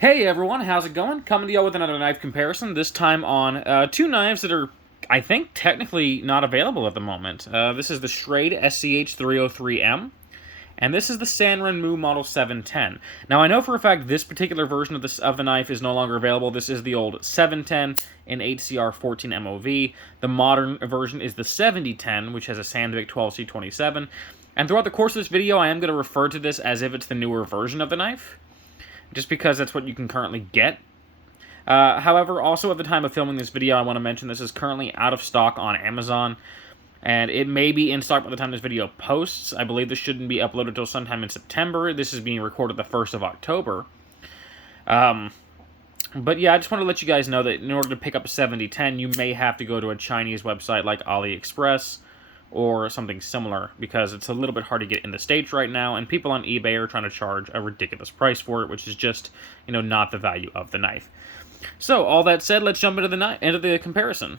Hey everyone, how's it going? Coming to y'all with another knife comparison, this time on two knives that are, I think, technically not available at the moment. This is the Schrade SCH303M, and this is the Sanrenmu Model 710. Now, I know for a fact this particular version of the knife is no longer available. This is the old 710 in HCR 14 MOV. The modern version is the 7010, which has a Sandvik 12C27. And throughout the course of this video, I am going to refer to this as if it's the newer version of the knife, just because that's what you can currently get. However, also at the time of filming this video, I want to mention this is currently out of stock on Amazon, and it may be in stock by the time this video posts. I believe this shouldn't be uploaded until sometime in September. This is being recorded the 1st of October. But yeah, I just want to let you guys know that in order to pick up a 7010, you may have to go to a Chinese website like AliExpress or something similar, because it's a little bit hard to get in the States right now, and people on eBay are trying to charge a ridiculous price for it, which is just, not the value of the knife. So, all that said, let's jump into the comparison.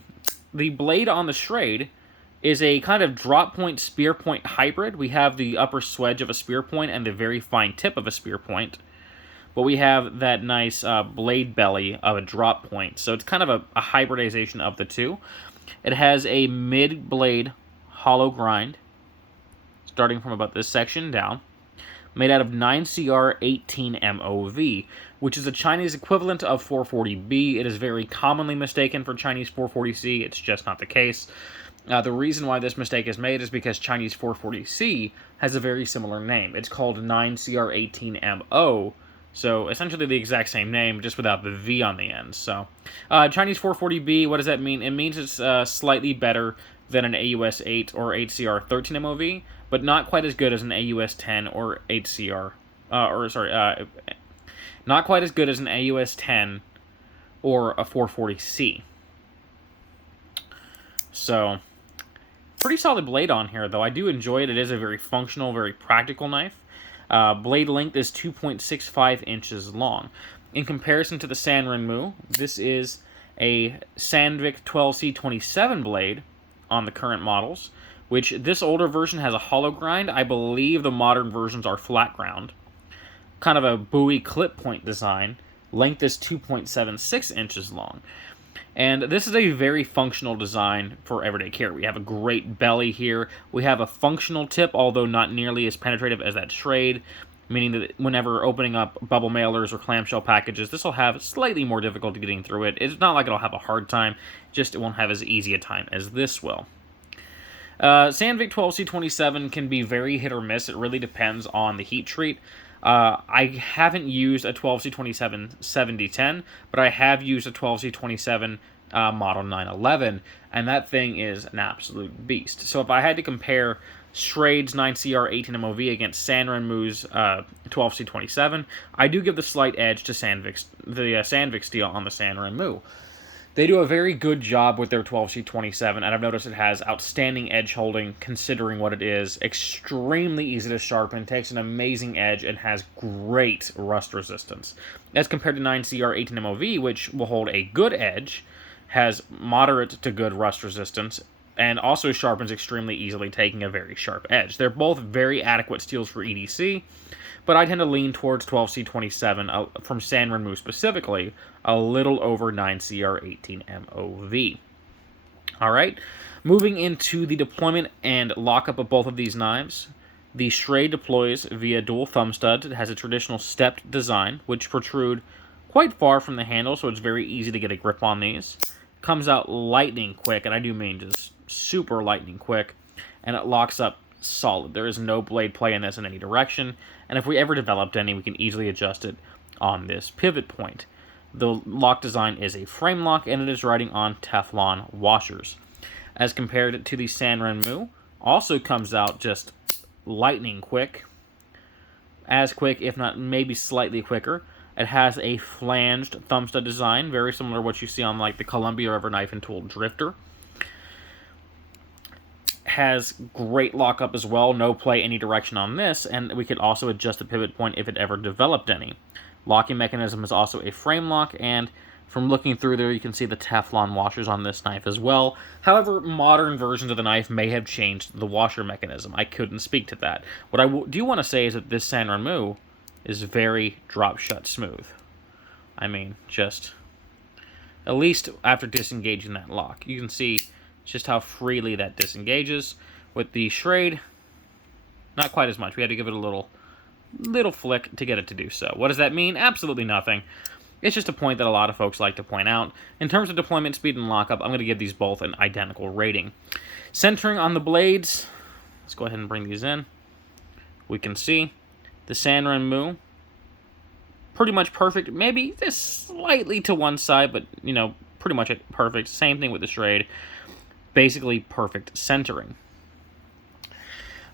The blade on the Schrade is a kind of drop point, spear point hybrid. We have the upper swedge of a spear point and the very fine tip of a spear point, but we have that nice blade belly of a drop point. So it's kind of a hybridization of the two. It has a mid-blade hollow grind, starting from about this section down, made out of 9CR18 MOV, which is a Chinese equivalent of 440B. It is very commonly mistaken for Chinese 440C. It's just not the case. The reason why this mistake is made is because Chinese 440C has a very similar name. It's called 9CR18MO, so essentially the exact same name, just without the V on the end. So, Chinese 440B, what does that mean? It means it's slightly better than an AUS 8 or HCR 13 MOV, but not quite as good as an AUS 10 or not quite as good as an AUS 10 or a 440C. So, pretty solid blade on here, though. I do enjoy it. It is a very functional, very practical knife. Blade length is 2.65 inches long. In comparison to the Sanrenmu, this is a Sandvik 12C27 blade on the current models, which this older version has a hollow grind. I believe the modern versions are flat ground. Kind of a buoy clip point design. Length is 2.76 inches long. And this is a very functional design for everyday carry. We have a great belly here. We have a functional tip, although not nearly as penetrative as that Schrade, meaning that whenever opening up bubble mailers or clamshell packages, this will have slightly more difficulty getting through it. It's not like it'll have a hard time, just it won't have as easy a time as this will. Sandvik 12C27 can be very hit or miss. It really depends on the heat treat. I haven't used a 12C27 7010, but I have used a 12C27 Model 911, and that thing is an absolute beast. So if I had to compare Schrade's 9CR18 MOV against Sanrenmu's 12C27, I do give the slight edge to Sandvik steel on the Sanrenmu. They do a very good job with their 12C27, and I've noticed it has outstanding edge holding considering what it is, extremely easy to sharpen, takes an amazing edge, and has great rust resistance. As compared to 9CR18 MOV, which will hold a good edge, has moderate to good rust resistance, and also sharpens extremely easily, taking a very sharp edge. They're both very adequate steels for EDC, but I tend to lean towards 12C27 from Sanrenmu specifically, a little over 9CR18 MOV. Alright, moving into the deployment and lockup of both of these knives. The Schrade deploys via dual thumb studs. It has a traditional stepped design, which protrude quite far from the handle, so it's very easy to get a grip on these. Comes out lightning quick, and I do mean just super lightning quick, and it locks up solid. There is no blade play in this in any direction, and if we ever developed any, we can easily adjust it on this pivot point. The lock design is a frame lock, and it is riding on Teflon washers. As compared to the Sanrenmu, also comes out just lightning quick, as quick, if not maybe slightly quicker. It has a flanged thumb stud design, very similar to what you see on like the Columbia River Knife and Tool Drifter. Has great lockup as well, no play any direction on this, and we could also adjust the pivot point if it ever developed any. Locking mechanism is also a frame lock, and from looking through there you can see the Teflon washers on this knife as well. However, modern versions of the knife may have changed the washer mechanism. I couldn't speak to that. What I do want to say is that this Sanrnemu is very drop shut smooth. I mean, just at least after disengaging that lock. You can see just how freely that disengages. With the Schrade, not quite as much. We had to give it a little flick to get it to do so. What does that mean? Absolutely nothing. It's just a point that a lot of folks like to point out. In terms of deployment speed and lockup, I'm going to give these both an identical rating. Centering on the blades, let's go ahead and bring these in. We can see the Sanrenmu, pretty much perfect. Maybe just slightly to one side, but, you know, pretty much perfect. Same thing with the Schrade. Basically perfect centering.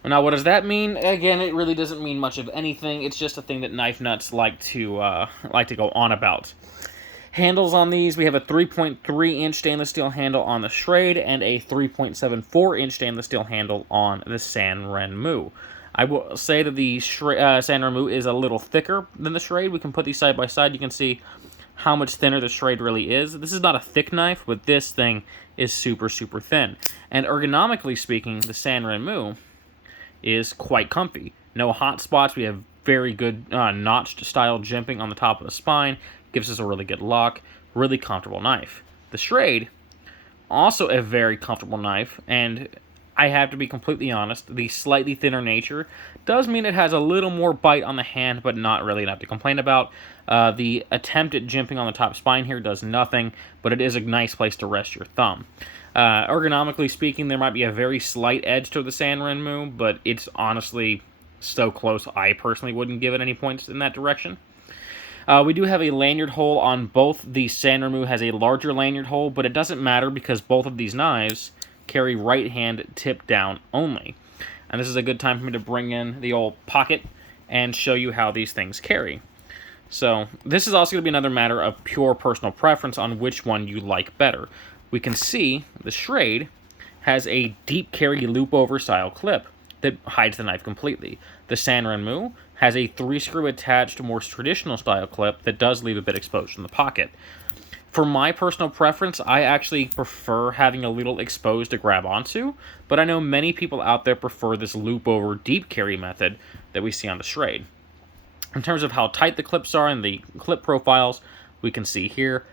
Now, what does that mean? Again, it really doesn't mean much of anything. It's just a thing that knife nuts like to go on about. Handles on these, we have a 3.3-inch stainless steel handle on the Schrade and a 3.74-inch stainless steel handle on the Sanrenmu. I will say that the Sanrnemu is a little thicker than the Schrade. We can put these side by side. You can see how much thinner the Schrade really is. This is not a thick knife, but this thing is super, super thin. And ergonomically speaking, the Sanrenmu is quite comfy. No hot spots. We have very good notched style jimping on the top of the spine. Gives us a really good lock. Really comfortable knife. The Schrade, also a very comfortable knife, and I have to be completely honest, the slightly thinner nature does mean it has a little more bite on the hand, but not really enough to complain about. The attempt at jimping on the top spine here does nothing, but it is a nice place to rest your thumb. Ergonomically speaking, there might be a very slight edge to the Sanrenmu, but it's honestly so close, I personally wouldn't give it any points in that direction. We do have a lanyard hole on both. The Sanremu has a larger lanyard hole, but it doesn't matter because both of these knives carry right hand tip down only. And this is a good time for me to bring in the old pocket and show you how these things carry. So this is also going to be another matter of pure personal preference on which one you like better. We can see the Schrade has a deep carry loop over style clip that hides the knife completely. The Sanrenmu has a 3-screw attached, more traditional style clip that does leave a bit exposed in the pocket. For my personal preference, I actually prefer having a little exposed to grab onto, but I know many people out there prefer this loop over deep carry method that we see on the Schrade. In terms of how tight the clips are and the clip profiles, we can see here,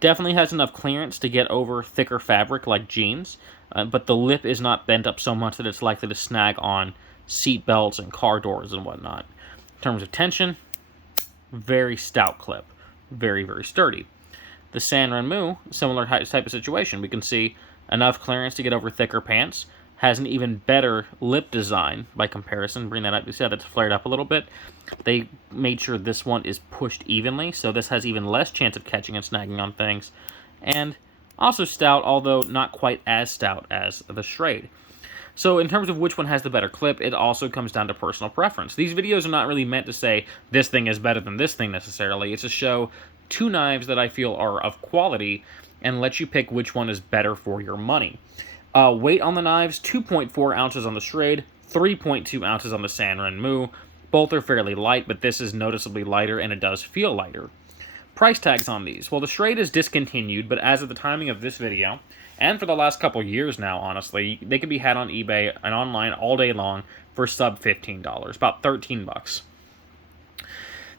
definitely has enough clearance to get over thicker fabric like jeans, but the lip is not bent up so much that it's likely to snag on seat belts and car doors and whatnot. In terms of tension, very stout clip. Very, very sturdy. The Sanrenmu, similar type of situation. We can see enough clearance to get over thicker pants. Has an even better lip design by comparison. Bring that up. You see how that's flared up a little bit? They made sure this one is pushed evenly, so this has even less chance of catching and snagging on things. And also stout, although not quite as stout as the Schrade. So in terms of which one has the better clip, it also comes down to personal preference. These videos are not really meant to say this thing is better than this thing necessarily. It's to show two knives that I feel are of quality and let you pick which one is better for your money. Weight on the knives, 2.4 ounces on the Schrade, 3.2 ounces on the Sanrenmu. Both are fairly light, but this is noticeably lighter and it does feel lighter. Price tags on these. Well, the Schrade is discontinued, but as of the timing of this video, and for the last couple years now, honestly, they can be had on eBay and online all day long for sub $15, about 13 bucks.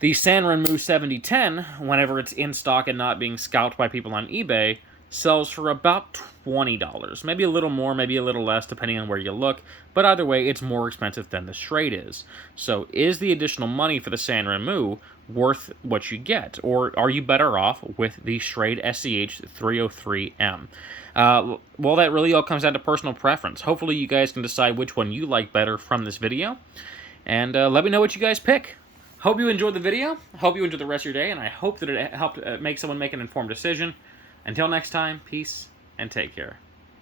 The Sanrenmu 7010, whenever it's in stock and not being scalped by people on eBay, sells for about $20. Maybe a little more, maybe a little less, depending on where you look, but either way, it's more expensive than the Schrade is. So is the additional money for the Sanrenmu worth what you get, or are you better off with the Schrade SCH303M? Well, that really all comes down to personal preference. Hopefully you guys can decide which one you like better from this video, and let me know what you guys pick. Hope you enjoyed the video, hope you enjoyed the rest of your day, and I hope that it helped make someone make an informed decision. Until next time, peace and take care.